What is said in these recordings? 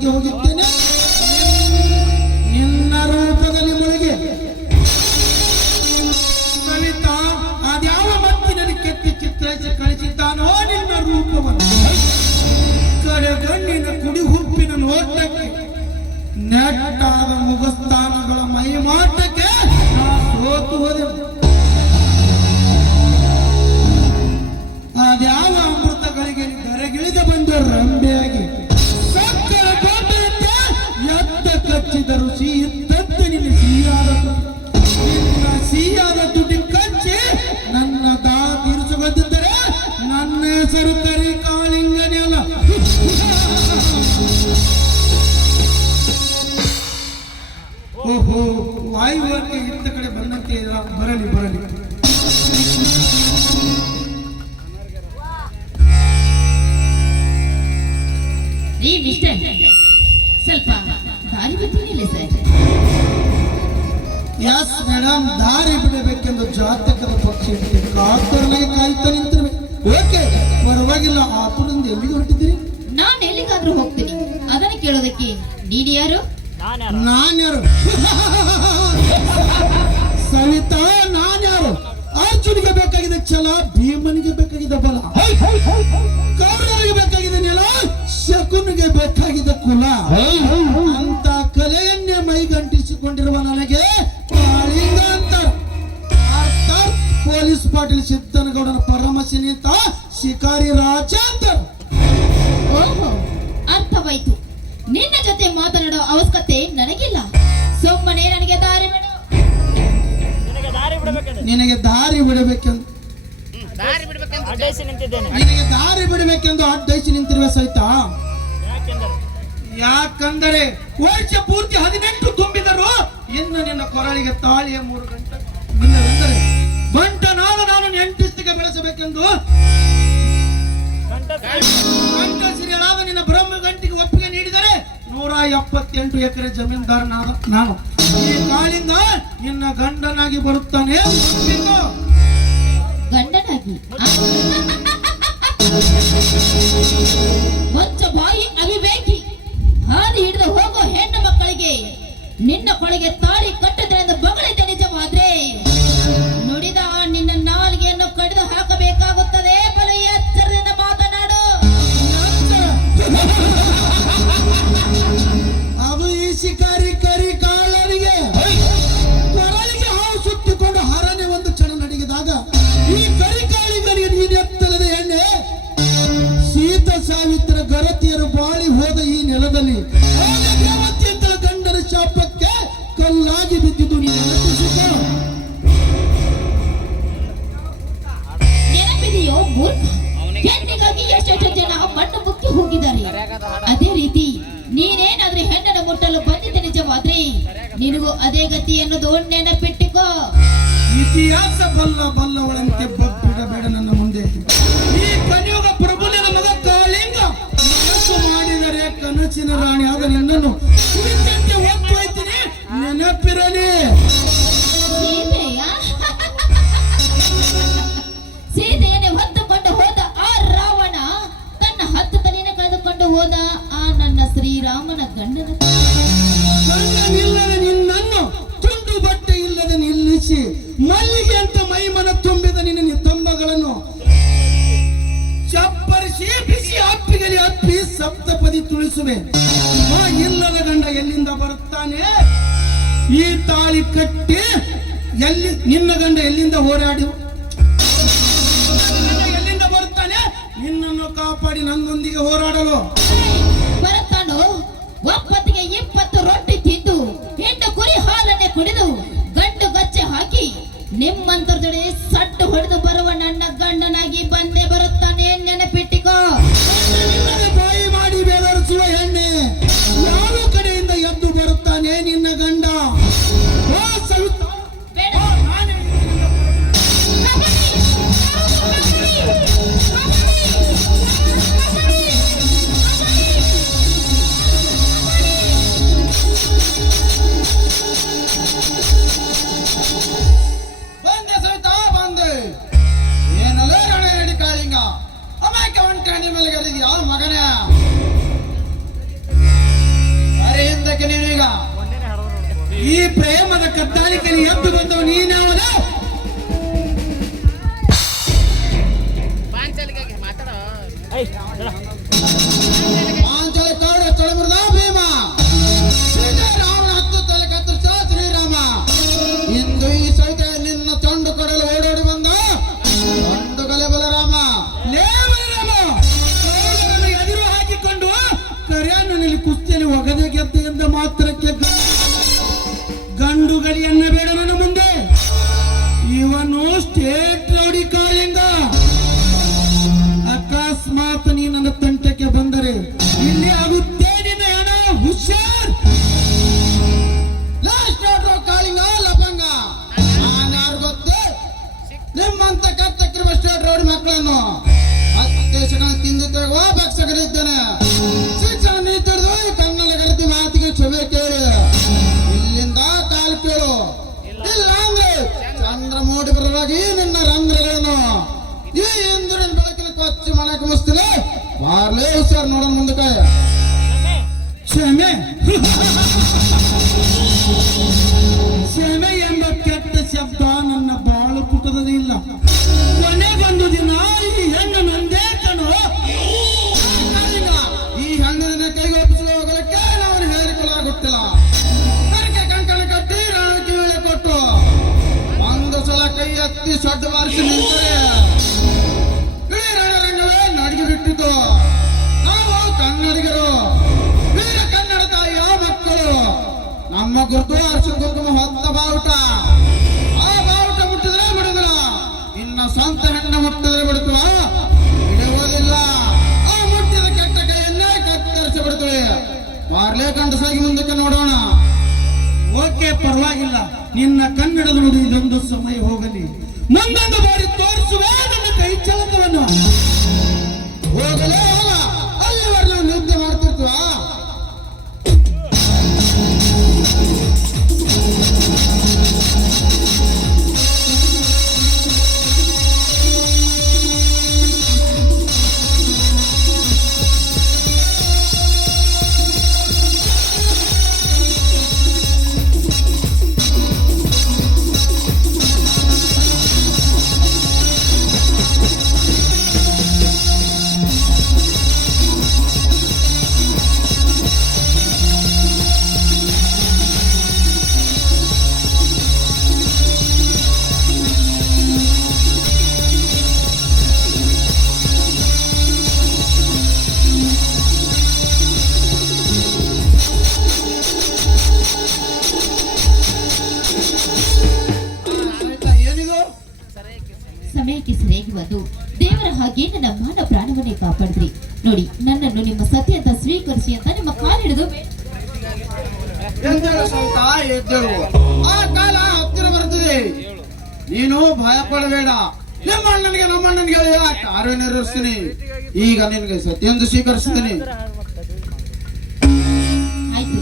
ರೂಪಕ್ಕೆ ಹೋಗಿದ್ದೇನೆ. ನಿನ್ನ ರೂಪದಲ್ಲಿ ಮುಳುಗಿ ಸವಿತಾ ಅದ್ಯಾವ ಮತ್ತಿನಲ್ಲಿ ಕೆತ್ತಿ ಚಿತ್ರಿಸಿ ಕಳಿಸಿದ್ದಾನೋ ನಿನ್ನ ರೂಪವನ್ನು. ಕಡೆಗಣ್ಣಿನ ಕುಡಿ ಹುಪ್ಪಿನ ನೋಟಕ್ಕೆ, ನೆಟ್ಟಾದ ಮುಖಸ್ಥಾನಗಳ ಮೈಮಾಟಕ್ಕೆ ಸೋತು ಹೋದೆ. ಅದ್ಯಾವ ಅಮೃತಗಳಿಗೆ ಗರಗಿಳಿದು ಬಂದ ರಂಬೆಯಾಗಿ ಸಕ್ಕರ ಕೋಟೆಯಂತೆ ಎತ್ತ ಕಚ್ಚಿದರು ಸಿಹಿದ್ದಂತೆ ನಿನ್ನ ಸಿಹಿಯಾದ ತುಟಿ ಕಚ್ಚಿ ನನ್ನ ದಾ ತೀರಿಸಿಕೊಂಡಿದ್ದರೆ ನನ್ನ ಹೆಸರು ಕರಿ ಕಾಳಿಂಗನೇ ಅಲ್ಲ. ಓಹೋ, ವಾಯುವರ್ಗೆ ಇತ್ತ ಕಡೆ ಬಂದಂತೆ ಬರಲಿ ಬರಲಿ. ಈ ಮಿಸ್ಟರ್ ಸ್ವಲ್ಪ ದಾರಿ ಬಿಟ್ಟಿಲ್ಲ ಸರ್. ಯಾಸ್ ಮೇಡಮ್, ದಾರಿ ಬಿಡಬೇಕೆಂದು ಜಾತಕದ ಪಕ್ಷಿ ಕಾತರನಾಗಿ ಕಾಯ್ತಾ ನಿಂತಿರ್ಬೇಕು. ಓಕೆ, ಪರವಾಗಿಲ್ಲ. ಆತುರದಿಂದ ಎಲ್ಲಿಗೆ ಹೊರಟಿದ್ದೀರಿ? ನಾನು ಎಲ್ಲಿಗಾದ್ರೂ ಹೋಗ್ತೀನಿ, ಅದನ್ನ ಕೇಳೋದಕ್ಕೆ ನೀನು ಯಾರು? ನಾನ್ಯಾರು? ಸವಿತಾ, ನಾನ್ಯಾರು? ಅರ್ಜುನಿಗೆ ಬೇಕಾಗಿದೆ ಛಲ, ಭೀಮನಿಗೆ ಬೇಕಾಗಿದೆ ಬಲ, ಕೌರವರಿಗೆ ಬೇಕಾಗಿದೆ ನೆಲ, ಶಕುನಿಗೆ ಬೇಕಾಗಿದೆ ಕುಲ. ಅಂತ ಕಲೆಯನ್ನೇ ಮೈಗಂಟಿಸಿಕೊಂಡಿರುವ ನನಗೆ ಕಾಳಿಂಗ ಅಂತ ಅರ್ಥಾತ್ ಪೊಲೀಸ್ ಪಾಟೀಲ್ ಸಿದ್ದನಗೌಡನ ಪರಮಸಿನಿ ಅಂತ ಶಿಕಾರಿ ರಾಜ ಅಂತ. ಓಹೋ, ಅರ್ಥವಾಯ್ತು. ನಿನ್ನ ಜೊತೆ ಮಾತನಾಡೋ ಅವಶ್ಯಕತೆ ನನಗಿಲ್ಲ. ಸುಮ್ಮನೆ ನನಗೆ ದಾರಿ ಬಿಡು. ನಿನಗೆ ದಾರಿ ಬಿಡಬೇಕೆಂದು ಅಡ್ಡೈಸಿ ನಿಂತಿರುವ ಸಹಿತ. ಯಾಕಂದರೆ ವರ್ಷ ಪೂರ್ತಿ 18 ತುಂಬಿದರು ಇನ್ನು ನಿನ್ನ ಕೊರಳಿಗೆ ತಾಳಿಯ 3 ಗಂಟೆ ಇಲ್ಲವೆಂದರೆ ನಾನು ನೆಂಟಿಸ್ತಿಗೆ ಬೆಳೆಸಬೇಕೆಂದು ಕಂಠಸಿರಿಯಲಾದ ನಿನ್ನ ಬ್ರಹ್ಮ ಗಂಟಿಗೆ ಒಪ್ಪಿಗೆ ನೀಡಿದರೆ 178 ಎಕರೆ ಜಮೀನ್ದಾರ ನಾನು. ಈ ಕಾಳಿಂದ ನಿನ್ನ ಗಂಡನಾಗಿ ಬರುತ್ತಾನೆ. ಗಂಡನಾಗಿ ಕೊಂಚ ಬಾಯಿ ಅವಿವೇಕಿ. ಹಾದಿ ಹಿಡಿದು ಹೋಗೋ ಹೆಣ್ಣು ಮಕ್ಕಳಿಗೆ ನಿನ್ನ ಕೊಳಗೆ ತಾಳಿ ಕಟ್ಟುವುದರಿಂದ ಬಗಳಿದ್ದ ನಿಜವಾದ್ರೆ ನುಡಿದ ನಿನ್ನ ನಾಲಿಗೆಯನ್ನು ಕಡಿದು ಹಾಕಬೇಕಾಗುತ್ತದೆ. ಬಲು ಎಚ್ಚರದಿಂದ ಮಾತನಾಡು. ಅದು ಈ ಶಿಕಾರಿ ಕರಿ ಕಾಳರಿಗೆ ಕೊರಳಿಗೆ ಹಾವು ಸುತ್ತಿಕೊಂಡು ಹರನೆ ಒಂದು ಕ್ಷಣ ನಡಗಿದಾಗ ಈ ಕರಿ ಕಾಳಿಗರಿಗೆ ನೀನು ಎತ್ತಲದ ಎಣ್ಣೆ ಶೀತ ಸಾವಿತ್ರ ಗರತಿಯರು ಬಾಳಿ ಹೋದ ಈ ನೆಲದಲ್ಲಿ ದೇವತೆಯಂತ ಗಂಡನ ಶಾಪಕ್ಕೆ ಕಲ್ಲಾಗಿ ಬಿದ್ದಿದ್ದು ನೀನು ನೆನಪಿದೆಯೋ ಮೂರ್ಖ? ಹೆಣ್ಣಿಗಾಗಿ ಎಷ್ಟೆಷ್ಟು ಜನ ಮಣ್ಣು ಮುಕ್ಕಿ ಹೋಗಿದ್ದಾರೆ. ಅದೇ ರೀತಿ ನೀನೇನಾದ್ರೂ ಹೆಣ್ಣನ್ನು ಮುಟ್ಟಲು ಬಂದಿದ್ದ ನಿಜವಾದ್ರೆ ನಿನಗೂ ಅದೇ ಗತಿ ಅನ್ನೋದು ನೆನಪಿಟ್ಟಿಕೋ. ಇತಿಹಾಸ ಬಲ್ಲವಳಂತೆ ಬಿಡಬೇಡ ನನ್ನ ಮುಂದೆ. ಈ ಕಲಿಯುಗ ಪ್ರಭುಲಿನ ಮಗ ಕಾಳಿಂಗ ಮನಸ್ಸು ಮಾಡಿದರೆ ಕನಸಿನ ರಾಣಿ ಆದ ನಿನ್ನನ್ನು ಕುರಿತಂತೆ ಒತ್ತು ಹೋಯ್ತೀನಿ, ನೆನಪಿರಲಿ. ಸೀತೆಯನ್ನೇ ಹೊತ್ತುಕೊಂಡು ಹೋದ ಆ ರಾವಣ ತನ್ನ 10 ತಲೆಯನ್ನು ಕಳೆದುಕೊಂಡು ಹೋದ ಆ ನನ್ನ ಶ್ರೀರಾಮನ ಗಂಡನ ಗಂಡನಿಲ್ಲದೆ ನಿನ್ನನ್ನು ತುಂಡು ಬಟ್ಟೆ ಇಲ್ಲದೆ ನಿಲ್ಲಿಸಿ ಮಲ್ಲಿಗೆ ಅಂತ ಮೈಮನ ತುಂಬಿದ ನಿನ್ನ ನಿತಂಬಗಳನ್ನು ಚಪ್ಪರಿಸಿ ಬಿಸಿ ಅಪ್ಪಿಗಲಿ ಅಪ್ಪಿ ಸಪ್ತಪದಿ ತುಳಿಸುವೆ. ಇಲ್ಲದ ಗಂಡ ಎಲ್ಲಿಂದ ಬರುತ್ತಾನೆ? ಈ ತಾಳಿ ಕಟ್ಟಿ ನಿನ್ನ ಗಂಡ ಎಲ್ಲಿಂದ ಹೋರಾಡಿ ಎಲ್ಲಿಂದ ಬರುತ್ತಾನೆ? ನಿನ್ನನ್ನು ಕಾಪಾಡಿ ನನ್ನೊಂದಿಗೆ ಹೋರಾಡಲು ಬರುತ್ತಾನೋ? ಒಪ್ಪತ್ತಿಗೆ 20 ರೊಟ್ಟಿ ತಿಂದು ಹೆಣ್ಣು ಕುರಿ ಹಾಲನ್ನೇ ಕುಡಿದು ಗಂಡು ಗಚ್ಚೆ ಹಾಕಿ ನಿಮ್ಮಂತರ ಜೊತೆ ಸಟ್ಟು ಹೊಡೆದು ಬರುವ ನನ್ನ ಗಂಡನಾಗಿ ಬಂದೇ ಬರುತ್ತಾನೆ. ನೆನಪಿಟ್ಟಿಕೋ. ಬಾಯಿ ಮಾಡಿ ಬೆದರಿಸುವ ಹೆಣ್ಣೆ, ಯಾವ ಕಡೆಯಿಂದ ಎದ್ದು ಬರುತ್ತಾನೆ ನಿನ್ನ ಗಂಡ? ಕತ್ತರಿಸಬೇಕು ನೀನೀಗ. ಈ ಪ್ರೇಮದ ಕದ್ದಾಲಿಕೆಯಲ್ಲಿ ಎದ್ದು ಬಂದವ ನೀನವನ. ಪಾಂಚಾಲಿ ಕೌಡ ಚಳಮುರದ ಭೀಮ ಶ್ರೀರಾಮನ ಹತ್ತು ತಲೆ ಕತ್ತರಿಸ ಶ್ರೀರಾಮ. ಇಂದು ಈ ಸೈತೆ ನಿನ್ನ ತಂಡು ಕೊಡಲು ಓಡೋಡಿ ಬಂದ ತಂಡು ಕಲೆ ಬಲರಾಮ. ಲೇ ಬಲರಾಮ, ಕೌರವರನ್ನು ಎದುರು ಹಾಕಿಕೊಂಡು ಕರ್ಯಾನಲ್ಲಿ ಕುಸ್ತಿಯಲ್ಲಿ ಒಗದೆ ಗೆದ್ದೆ ಎಂದ ಮಾತ್ರಕ್ಕೆ ಗಂಡು ಗಡಿಯನ್ನ ಬೇಡ ನನ್ನ ಮುಂದೆ. ಇವನು ಸ್ಟೇಟ್ ರೌಡಿ ಕಾಳಿಂಗ. ಅಕಸ್ಮಾತ್ ನೀ ನನ್ನ ತಂಟಕ್ಕೆ ಬಂದರೆ ಇಲ್ಲಿ ಆಗುತ್ತೆ ನಿನ್ನ ಹಣ. ಹುಷಾರ್. ಕಾಳಿಂಗ ಲಪಂಗ ನಾನ್ಯಾರು ಗೊತ್ತೇ? ನಿಮ್ಮಂತ ಕತ್ತಕ್ಕಿರುವ ಸ್ಟೇಟ್ ರೋಡ್ ಮಕ್ಕಳನ್ನು ದೇಶಗಳ ತಿಂದು ತೆಗುವ ಭಕ್ಷಕರಿದ್ದೇನೆ. ಶಿಕ್ಷಣ ನೀತಿಡಿದು ಕನ್ನಡ ಗರತಿ ಮಾತಿಗೆ ಶುಭೆ ಕೇಳಿ ಇಲ್ಲಿಂದ ಕಾಲು ಕೇಳು. ಇಲ್ಲ ಅಂದ್ರೆ ಚಂದ್ರ ಮೂಡಿ ಬರವಾಗಿ ನಿನ್ನ ರಂಧ್ರಗಳನ್ನು ಈ ಇಂದ್ರನ ಬೆಳಕಿನ ಕೊಚ್ಚಿ ಮಾಡಕ್ಕೆ ಮುಸ್ತಿಲ್ಲ. ಬಾರ್ಲೇ ಹುಷಾರ್ ನೋಡೋಣ ಮುಂದಕ್ಕೆ. ಕ್ಷಮೆ ಕ್ಷಮೆ ಎಂಬ ಕೆಟ್ಟ ಶಬ್ದ ನನ್ನ ಬಾಳು ಪುಟದಲ್ಲಿ ಕೊನೆಗೊಂದು ದಿನ ಈ ಹೆಣ್ಣು ನಂದೇ ಕಣು. ಈ ಹೆಣ್ಣಿನ ಕೈಗೆ ಒಪ್ಪಿಸಲು ಹೋಗಲಿಕ್ಕೆ ನಾವು ಹೇಳಿಕೊಳ್ಳಾಗುತ್ತಿಲ್ಲ. ಕರಕೆ ಕಂಕಣ ಕಟ್ಟಿ ರಾಣಕ್ಕೆ ವೇಳೆ ಕೊಟ್ಟು ಒಂದು ಸಲ ಕೈ ಎತ್ತಿ ಸೊಡ್ಡು ಬಾರಿಸಿ ನಿಂತರೆ ಇಡೀ ರಣರಂಗವೇ ನಡಿಗೆ ಬಿಟ್ಟಿತು. ನಾವು ಕನ್ನಡಿಗರು, ವೀರ ಕನ್ನಡ ತಾಯಿಯ ಮಕ್ಕಳು. ನಮ್ಮ ಗುರುತು ಅರ್ಶಿನ ಕುಂಕುಮ ಹೊತ್ತ ಬಾವುಟ. ಆ ಬಾವುಟ ಮುಟ್ಟಿದ್ರೆ ಬಿಡುದಿಲ್ಲ, ಇನ್ನ ಸ್ವಂತ ಹೆಣ್ಣ ಮುಟ್ಟಿದ್ರೆ ಬಿಡುತ್ತವ ಬಿಡುವುದಿಲ್ಲ. ಆ ಮುಟ್ಟಿದ ಕೆಟ್ಟ ಕೈಯನ್ನೇ ಕತ್ತರಿಸಿ ಬಿಡುತ್ತವೆ. ಮಾರ್ಲೇ ಕಂಡಸಾಗಿ ಮುಂದಕ್ಕೆ ನೋಡೋಣ. ಓಕೆ, ಪರವಾಗಿಲ್ಲ. ನಿನ್ನ ಕನ್ನಡದ ನುಡಿ ಇದೊಂದು ಸಮಯ ಹೋಗಲಿ. ಮುಂದೊಂದು ಬಾರಿ ತೋರಿಸುವೆ ನನ್ನ ಕೈ ಚಳಕವನ್ನು. ಹೋಗಲೇ ಹೋಗ, ಅಲ್ಲಿವರೆಗೆ ನಾವು ನೃತ್ಯ ಮಾಡ್ತಿರ್ತೀವ. ಸಮಯಕ್ಕೆ ಸರಿಯಾಗಿ ಬಂದು ದೇವರ ಹಾಗೆ ನನ್ನ ಮಾನ ಪ್ರಾಣವನ್ನೇ ಕಾಪಾಡಿದ್ರಿ ನೋಡಿ. ನನ್ನನ್ನು ನಿಮ್ಮ ಸತಿ ಅಂತ ಸ್ವೀಕರಿಸಿ ಅಂತ ನಿಮ್ಮ ಕಾಲು ಹಿಡಿದು ಆ ಕಾಲ ಹತ್ತಿರ ಬರ್ತದೆ. ನೀನು ಭಯ ಪಡಬೇಡ. ನಿಮ್ಮ ಅಣ್ಣನಿಗೆ ನಮ್ಮ ಅಣ್ಣನಿಗೆ ಹೇಳಿ ಕಾರ್ಯ ನಿರ್ವಹಿಸ್ತೀನಿ. ಈಗ ನಿನಗೆ ಸತ್ಯೆಂದು ಸ್ವೀಕರಿಸ್ತೀನಿ. ಆಯ್ತು,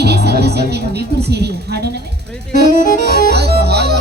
ಇದೇ ಸಂತೋಷಕ್ಕೆ ನಾವಿಬ್ಬರು ಸೇರಿ ಹಾಡೋಣವೇ? ಆಯ್ತು, ಹಾಗೆ